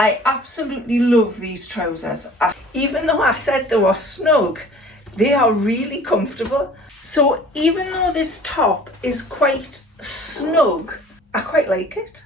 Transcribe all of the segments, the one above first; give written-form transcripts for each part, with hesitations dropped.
I absolutely love these trousers. Even though I said they were snug, they are really comfortable. So even though this top is quite snug, I quite like it.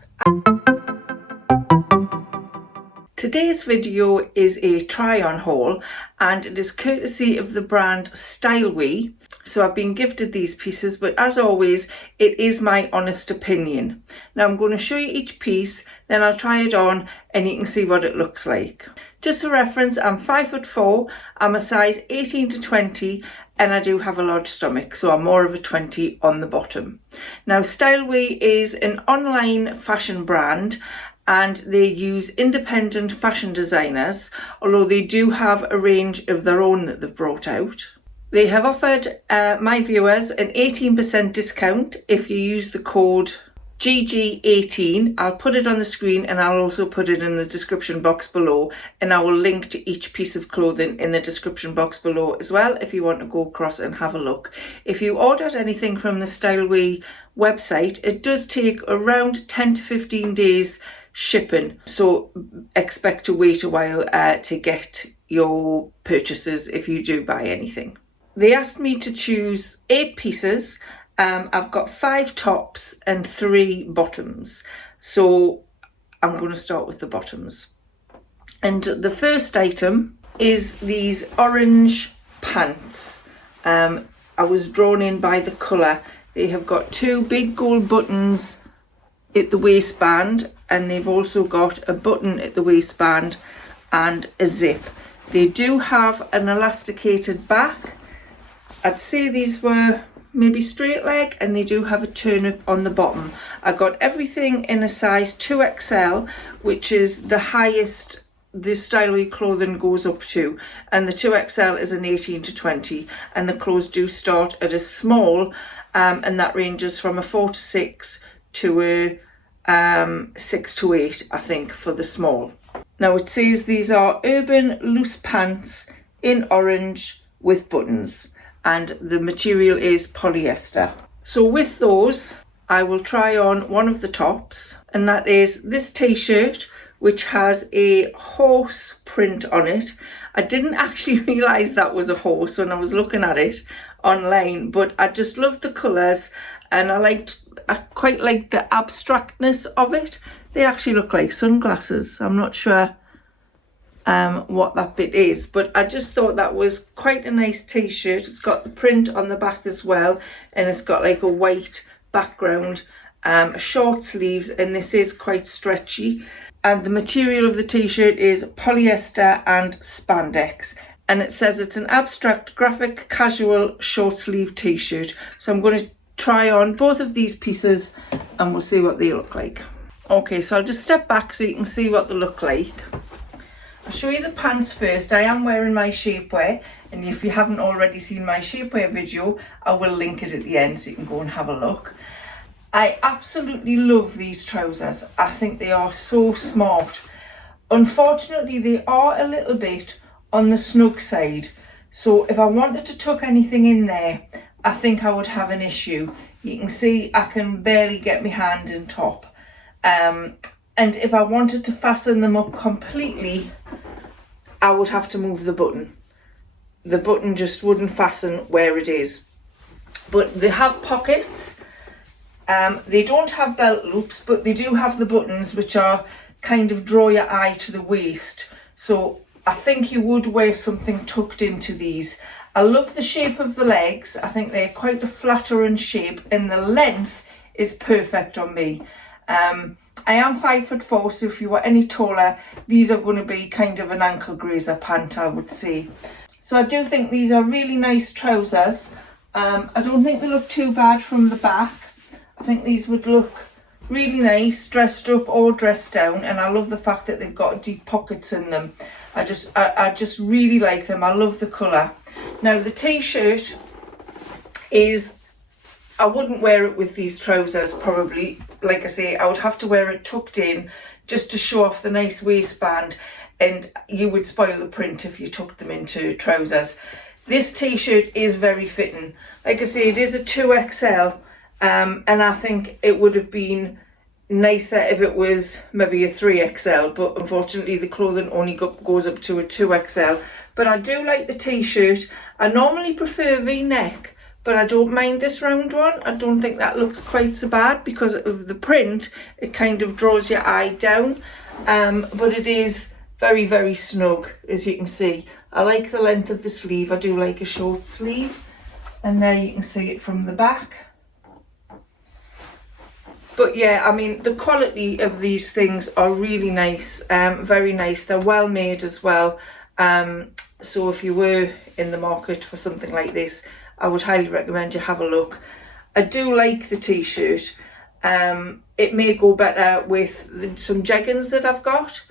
Today's video is a try-on haul and it is courtesy of the brand Stylewe. So I've been gifted these pieces, but as always, it is my honest opinion. Now I'm going to show you each piece, then I'll try it on and you can see what it looks like. Just for reference, I'm 5'4", I'm a size 18 to 20, and I do have a large stomach, so I'm more of a 20 on the bottom. Now Stylewe is an online fashion brand and they use independent fashion designers, although they do have a range of their own that they've brought out. They have offered my viewers an 18% discount if you use the code GG18. I'll put it on the screen and I'll also put it in the description box below, and I will link to each piece of clothing in the description box below as well if you want to go across and have a look. If you ordered anything from the Stylewe website, it does take around 10 to 15 days shipping, so expect to wait a while to get your purchases if you do buy anything. They asked me to choose 8 pieces. I've got 5 tops and 3 bottoms, so I'm going to start with the bottoms. And the first item is these orange pants. I was drawn in by the colour. They have got 2 big gold buttons at the waistband, and they've also got a button at the waistband and a zip. They do have an elasticated back. I'd say these were maybe straight leg, and they do have a turn up on the bottom. I got everything in a size 2XL, which is the highest the Stylewe clothing goes up to, and the 2XL is an 18 to 20, and the clothes do start at a small, and that ranges from a 4 to 6 to a 6 to 8, I think, for the small. Now it says these are urban loose pants in orange with buttons, and the material is polyester. So with those, I will try on one of the tops, and that is this t-shirt, which has a horse print on it. I didn't actually realise that was a horse when I was looking at it online, but I just loved the colours, and I quite like the abstractness of it. They actually look like sunglasses. I'm not sure what that bit is, but I just thought that was quite a nice t-shirt. It's got the print on the back as well, and it's got like a white background, short sleeves, and this is quite stretchy. And the material of the t-shirt is polyester and spandex, and it says it's an abstract graphic casual short sleeve t-shirt. So I'm going to try on both of these pieces and we'll see what they look like. Okay, so I'll just step back so you can see what they look like. I'll show you the pants first. I am wearing my shapewear, and if you haven't already seen my shapewear video, I will link it at the end so you can go and have a look. I absolutely love these trousers. I think they are so smart. Unfortunately, they are a little bit on the snug side, so if I wanted to tuck anything in there, I think I would have an issue. You can see I can barely get my hand in top. And if I wanted to fasten them up completely, I would have to move the button. The button just wouldn't fasten where it is. But they have pockets. They don't have belt loops, but they do have the buttons, which are kind of draw your eye to the waist. So I think you would wear something tucked into these. I love the shape of the legs. I think they're quite a flattering shape, and the length is perfect on me. I am 5'4", so if you were any taller, these are going to be kind of an ankle grazer pant, I would say. So I do think these are really nice trousers. I don't think they look too bad from the back. I think these would look really nice dressed up or dressed down, and I love the fact that they've got deep pockets in them. I just really like them. I love the colour. Now the t-shirt is, I wouldn't wear it with these trousers probably. Like I say, I would have to wear it tucked in just to show off the nice waistband, and you would spoil the print if you tucked them into trousers. This t-shirt is very fitting. Like I say, it is a 2XL, and I think it would have been nicer if it was maybe a 3XL, but unfortunately the clothing only goes up to a 2XL. But I do like the t-shirt. I normally prefer V-neck, but I don't mind this round one. I don't think that looks quite so bad because of the print. It kind of draws your eye down, but it is very, very snug, as you can see. I like the length of the sleeve. I do like a short sleeve, and there you can see it from the back. But yeah, I mean, the quality of these things are really nice, very nice. They're well made as well. So if you were in the market for something like this, I would highly recommend you have a look. I do like the t-shirt. It may go better with some jeggings that I've got.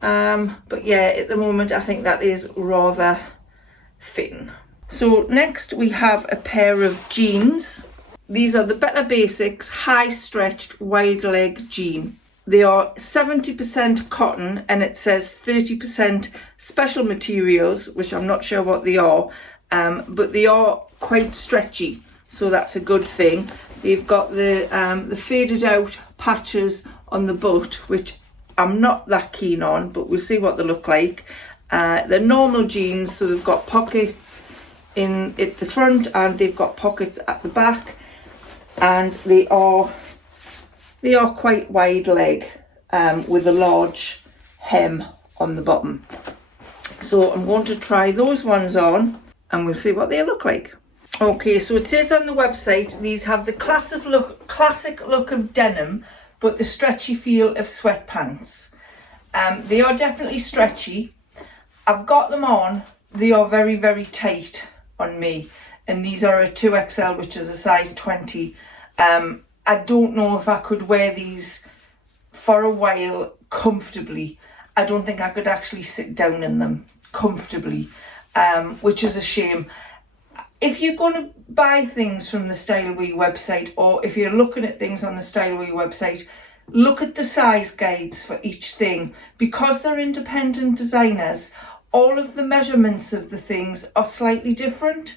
But yeah, at the moment, I think that is rather fitting. So next we have a pair of jeans. These are the Better Basics high stretched wide leg jean. They are 70% cotton and it says 30% special materials, which I'm not sure what they are, but they are quite stretchy, so that's a good thing. They've got the faded out patches on the butt, which I'm not that keen on, but we'll see what they look like. They're normal jeans, so they've got pockets at the front and they've got pockets at the back, and they are quite wide leg with a large hem on the bottom. So I'm going to try those ones on and we'll see what they look like. Okay, so it says on the website these have the classic look of denim, but the stretchy feel of sweatpants. They are definitely stretchy. I've got them on. They are very, very tight on me, and these are a 2XL, which is a size 20. I don't know if I could wear these for a while comfortably. I don't think I could actually sit down in them comfortably, which is a shame. If you're going to buy things from the Stylewe website, or if you're looking at things on the Stylewe website, look at the size guides for each thing. Because they're independent designers, all of the measurements of the things are slightly different.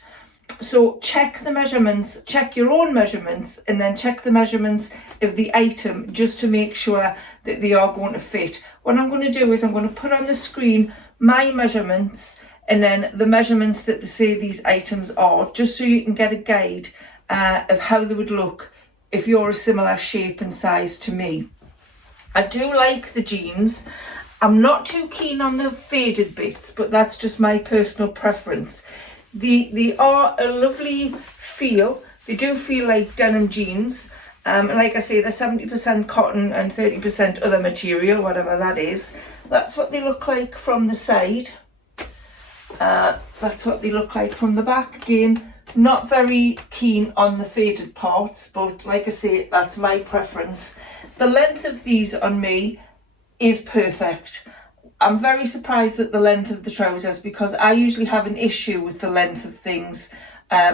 So check the measurements, check your own measurements, and then check the measurements of the item just to make sure that they are going to fit. What I'm going to do is I'm going to put on the screen my measurements and then the measurements that they say these items are, just so you can get a guide of how they would look if you're a similar shape and size to me. I do like the jeans. I'm not too keen on the faded bits, but that's just my personal preference. They are a lovely feel. They do feel like denim jeans. And like I say, they're 70% cotton and 30% other material, whatever that is. That's what they look like from the side. That's what they look like from the back. Again, not very keen on the faded parts, but like I say, that's my preference. The length of these on me is perfect. I'm very surprised at the length of the trousers, because I usually have an issue with the length of things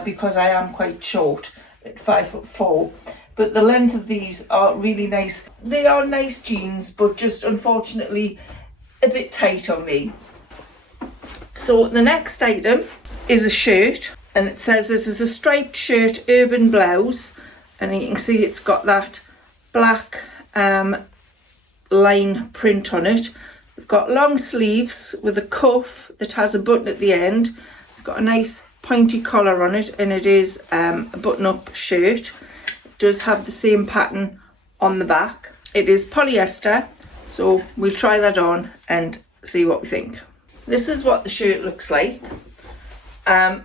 because I am quite short at 5'4". But the length of these are really nice. They are nice jeans, but just unfortunately a bit tight on me. So the next item is a shirt, and it says this is a striped shirt urban blouse, and you can see it's got that black line print on it. We've got long sleeves with a cuff that has a button at the end. It's got a nice pointy collar on it, and it is a button-up shirt. It does have the same pattern on the back. It is polyester, so we'll try that on and see what we think. This is what the shirt looks like.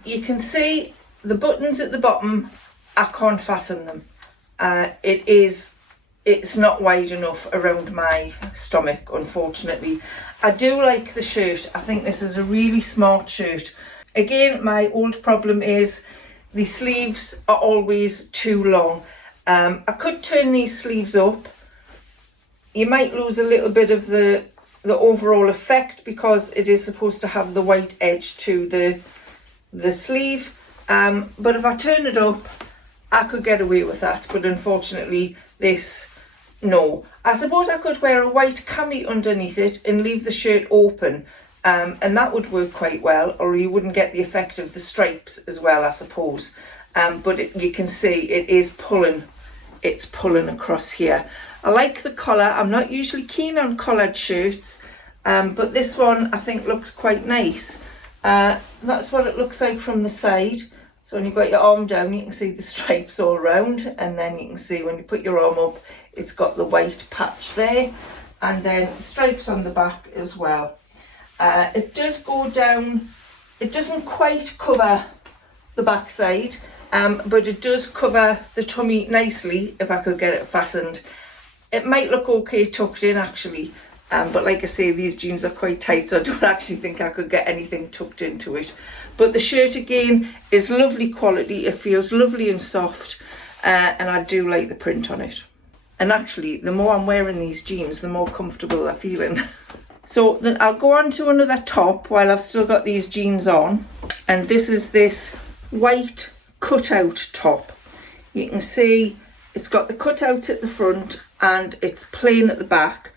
You can see the buttons at the bottom. I can't fasten them. It's not wide enough around my stomach, unfortunately. I do like the shirt. I think this is a really smart shirt. Again, my old problem is the sleeves are always too long. I could turn these sleeves up. You might lose a little bit of the overall effect, because it is supposed to have the white edge to the sleeve. But if I turn it up, I could get away with that. But unfortunately, no. I suppose I could wear a white cami underneath it and leave the shirt open, and that would work quite well, or you wouldn't get the effect of the stripes as well, I suppose. But you can see it is pulling. It's pulling across here. I like the collar. I'm not usually keen on collared shirts, but this one I think looks quite nice. That's what it looks like from the side. So when you've got your arm down, you can see the stripes all around, and then you can see when you put your arm up, it's got the white patch there, and then stripes on the back as well. It does go down, it doesn't quite cover the back side, but it does cover the tummy nicely if I could get it fastened. It might look okay tucked in actually, but like I say, these jeans are quite tight, so I don't actually think I could get anything tucked into it. But the shirt again is lovely quality, it feels lovely and soft, and I do like the print on it. And actually, the more I'm wearing these jeans, the more comfortable they're feeling. So then I'll go on to another top while I've still got these jeans on. And this is this white cutout top. You can see it's got the cutouts at the front and it's plain at the back.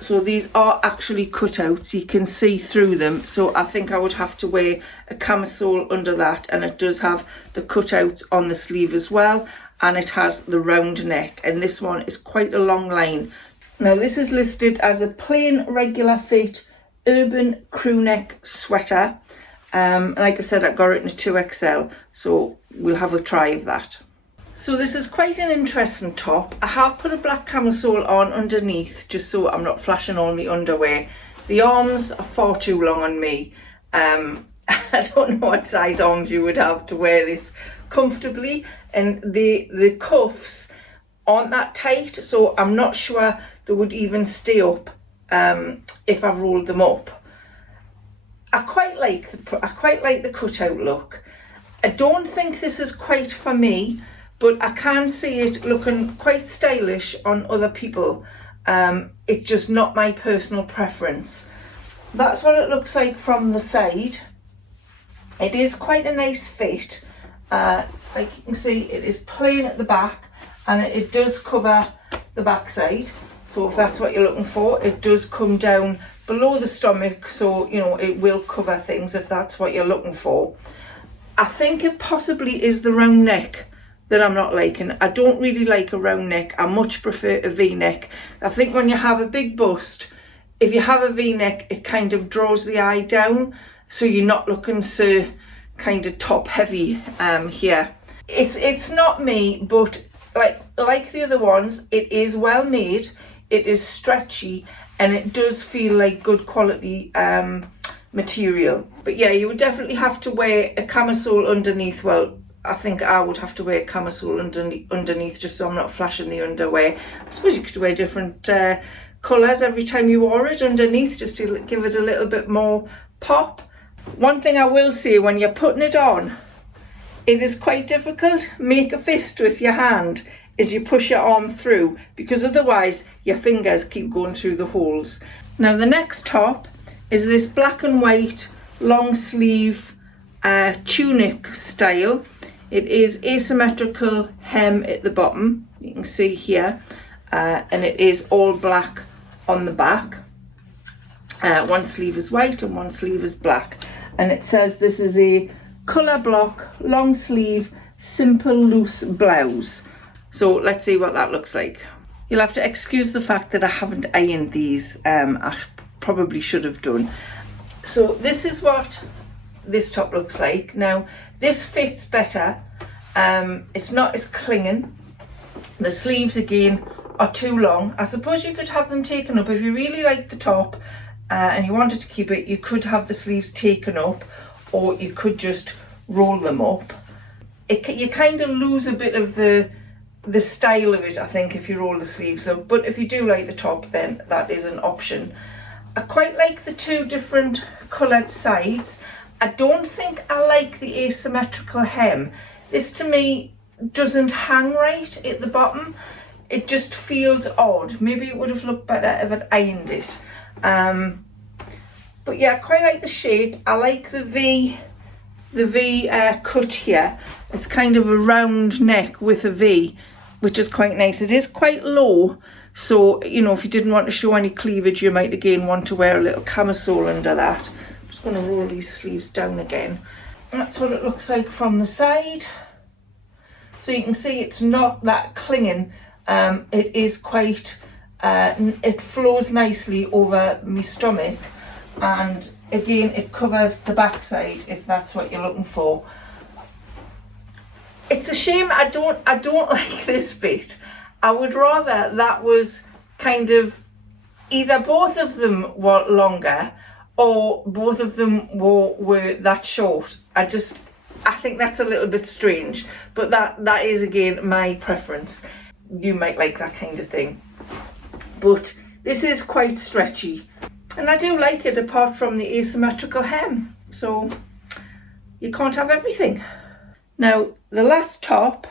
So these are actually cutouts, you can see through them. So I think I would have to wear a camisole under that, and it does have the cutouts on the sleeve as well, and it has the round neck, and this one is quite a long line. Now this is listed as a plain regular fit urban crew neck sweater. Like I said, I got it in a 2XL, so we'll have a try of that. So this is quite an interesting top. I have put a black camisole on underneath just so I'm not flashing all my underwear. The arms are far too long on me. I don't know what size arms you would have to wear this comfortably, and the cuffs aren't that tight, so I'm not sure they would even stay up if I rolled them up. I quite like the cutout look. I don't think this is quite for me, but I can see it looking quite stylish on other people. It's just not my personal preference. That's what it looks like from the side. It is quite a nice fit. Like you can see, it is plain at the back, and it does cover the back side. So if that's what you're looking for, it does come down below the stomach, so you know it will cover things if that's what you're looking for. I think it possibly is the round neck that I'm not liking. I don't really like a round neck. I much prefer a V-neck. I think when you have a big bust, if you have a V-neck, it kind of draws the eye down, so you're not looking so kind of top heavy here. It's not me, but like the other ones, it is well made, it is stretchy, and it does feel like good quality material. But yeah, you would definitely have to wear a camisole underneath. Well, I think I would have to wear a camisole underneath just so I'm not flashing the underwear. I suppose you could wear different colours every time you wore it underneath, just to give it a little bit more pop. One thing I will say, when you're putting it on, it is quite difficult. Make a fist with your hand as you push your arm through, because otherwise your fingers keep going through the holes. Now the next top is this black and white long sleeve tunic style. It is asymmetrical hem at the bottom, you can see here, and it is all black on the back. One sleeve is white and one sleeve is black, and it says this is a colour block long sleeve simple loose blouse. So let's see what that looks like. You'll have to excuse the fact that I haven't ironed these. I probably should have done. So this is what this top looks like. Now this fits better. It's not as clinging. The sleeves again are too long. I suppose you could have them taken up if you really like the top and you wanted to keep it. You could have the sleeves taken up, or you could just roll them up. You kind of lose a bit of the style of it, I think, if you roll the sleeves up. But if you do like the top, then that is an option. I quite like the two different coloured sides. I don't think I like the asymmetrical hem. This to me doesn't hang right at the bottom. It just feels odd. Maybe it would have looked better if I'd ironed it. But yeah, I quite like the shape. I like the V cut here. It's kind of a round neck with a V, which is quite nice. It is quite low, so you know, if you didn't want to show any cleavage, you might again want to wear a little camisole under that. I'm just going to roll these sleeves down again. That's what it looks like from the side. So you can see it's not that clinging It is quite, it flows nicely over my stomach, and again it covers the backside if that's what you're looking for. It's a shame I don't like this bit. I would rather that was kind of either both of them were longer or both of them were that short. I think that's a little bit strange, but that is again my preference. You might like that kind of thing, but this is quite stretchy and I do like it, apart from the asymmetrical hem, so you can't have everything. Now the last top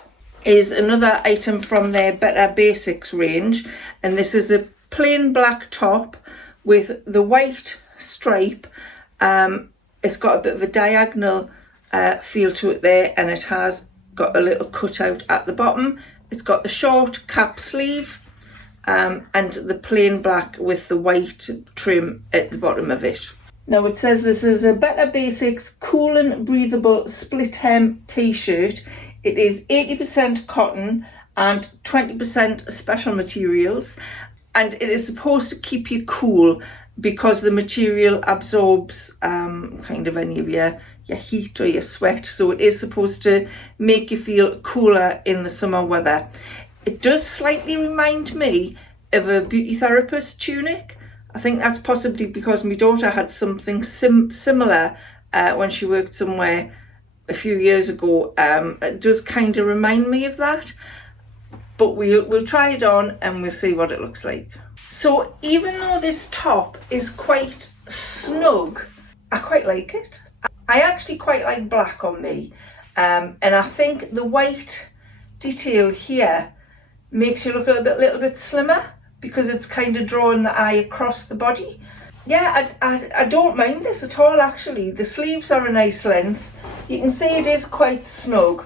is another item from their Better Basics range, and this is a plain black top with the white stripe. It's got a bit of a diagonal feel to it there, and it has got a little cutout at the bottom. It's got the short cap sleeve and the plain black with the white trim at the bottom of it. Now it says this is a Better Basics cool and breathable split hem t-shirt. It is 80% cotton and 20% special materials, and it is supposed to keep you cool because the material absorbs kind of any of your heat or your sweat, so it is supposed to make you feel cooler in the summer weather. It does slightly remind me of a beauty therapist tunic. I think that's possibly because my daughter had something similar when she worked somewhere a few years ago. It does kind of remind me of that, but we'll try it on and we'll see what it looks like. So even though this top is quite snug, I quite like it. I actually quite like black on me, and I think the white detail here makes you look a little bit slimmer because it's kind of drawing the eye across the body. Yeah, I don't mind this at all actually. The sleeves are a nice length. You can see it is quite snug.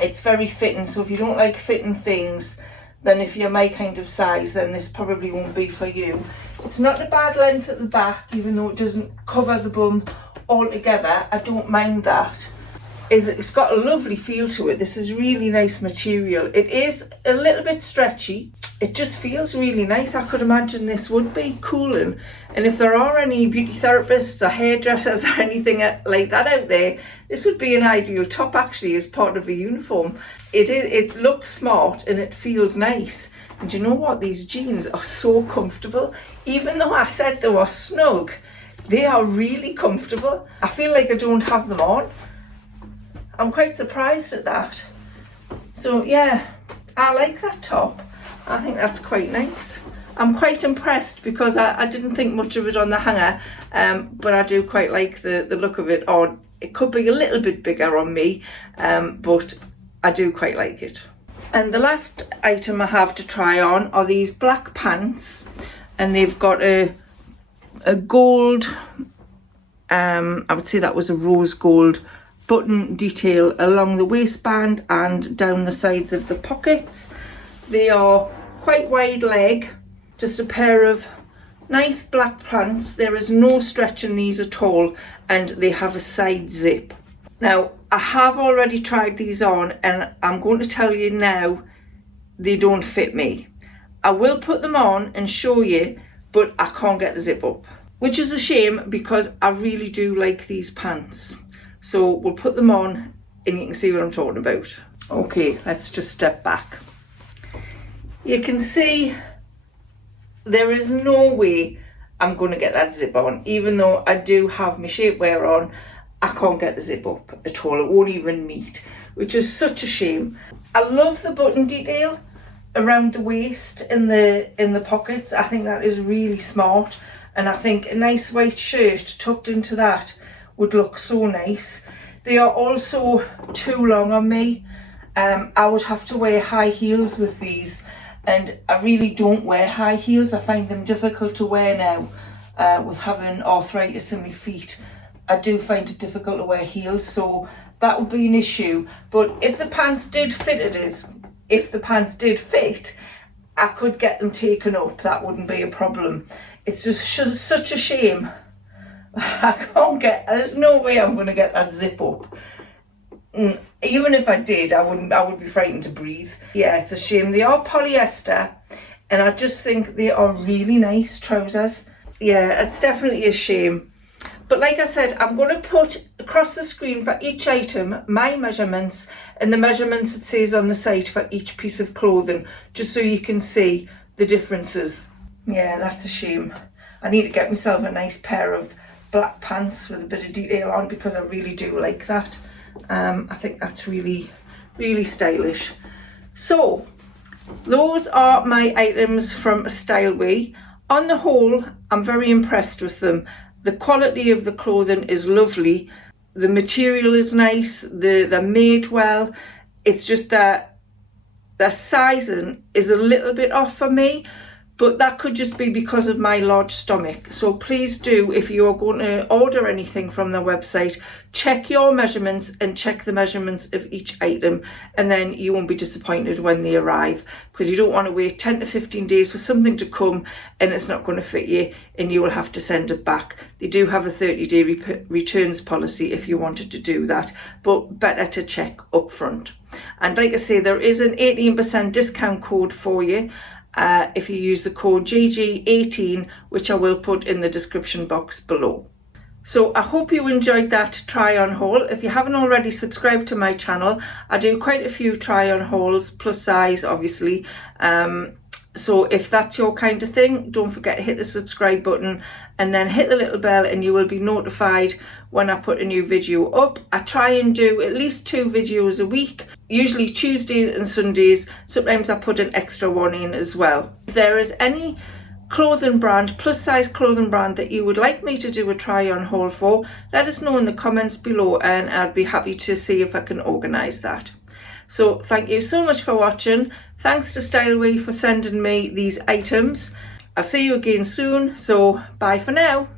It's very fitting, so if you don't like fitting things, then if you're my kind of size, then this probably won't be for you. It's not a bad length at the back, even though it doesn't cover the bum altogether. I don't mind that. It's got a lovely feel to it. This is really nice material. It is a little bit stretchy. It just feels really nice. I could imagine this would be cooling. And if there are any beauty therapists or hairdressers or anything like that out there, this would be an ideal top actually as part of a uniform. It looks smart and it feels nice. And you know what? These jeans are so comfortable. Even though I said they were snug, they are really comfortable. I feel like I don't have them on. I'm quite surprised at that. So yeah, I like that top. I think that's quite nice. I'm quite impressed because I didn't think much of it on the hanger, but I do quite like the look of it on. It could be a little bit bigger on me, but I do quite like it. And the last item I have to try on are these black pants, and they've got a gold, I would say that was a rose gold button detail along the waistband and down the sides of the pockets. They are quite wide leg, just a pair of nice black pants. There is no stretch in these at all, and they have a side zip. Now I have already tried these on, and I'm going to tell you now, they don't fit me. I will put them on and show you, but I can't get the zip up, which is a shame because I really do like these pants. So we'll put them on and you can see what I'm talking about. Okay, let's just step back. You can see there is no way I'm going to get that zip on. Even though I do have my shapewear on, I can't get the zip up at all. It won't even meet, which is such a shame. I love the button detail around the waist in the pockets. I think that is really smart, and I think a nice white shirt tucked into that would look so nice. They are also too long on me. I would have to wear high heels with these, and I really don't wear high heels. I find them difficult to wear now with having arthritis in my feet. I do find it difficult to wear heels, so that would be an issue. But if the pants did fit, I could get them taken up. That wouldn't be a problem. It's just such a shame. I can't get, there's no way I'm going to get that zip up. Even if I did, I would be frightened to breathe. Yeah, it's a shame. They are polyester, and I just think they are really nice trousers. Yeah, it's definitely a shame. But like I said, I'm going to put across the screen for each item my measurements and the measurements it says on the site for each piece of clothing, just so you can see the differences. Yeah, that's a shame. I need to get myself a nice pair of black pants with a bit of detail on, because I really do like that. I think that's really, really stylish. So those are my items from Stylewe. On the whole, I'm very impressed with them. The quality of the clothing is lovely. The material is nice. They're made well. It's just that the sizing is a little bit off for me, but that could just be because of my large stomach. So please do, if you are going to order anything from the website, check your measurements and check the measurements of each item, and then you won't be disappointed when they arrive, because you don't want to wait 10 to 15 days for something to come and it's not going to fit you and you will have to send it back. They do have a 30-day returns policy if you wanted to do that, but better to check up front. And like I say, there is an 18% discount code for you if you use the code GG18, which I will put in the description box below. So I hope you enjoyed that try on haul. If you haven't already subscribed to my channel, I do quite a few try on hauls, plus size obviously. So if that's your kind of thing, don't forget to hit the subscribe button and then hit the little bell, and you will be notified when I put a new video up. I try and do at least 2 videos a week, usually Tuesdays and Sundays. Sometimes I put an extra one in as well. If there is any clothing brand, plus size clothing brand, that you would like me to do a try on haul for, let us know in the comments below and I'd be happy to see if I can organise that. So thank you so much for watching. Thanks to Stylewe for sending me these items. I'll see you again soon, so bye for now.